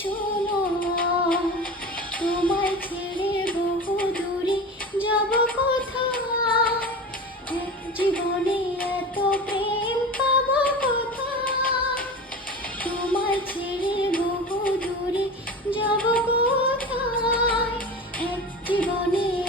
চলো তোমায় ছেড়ে বহু দূরে যাব কোথায়, এক জীবনে এত প্রেম পাবো কোথায়, তোমায় ছেড়ে বহু দূরে যাব কোথায়, এক জীবনে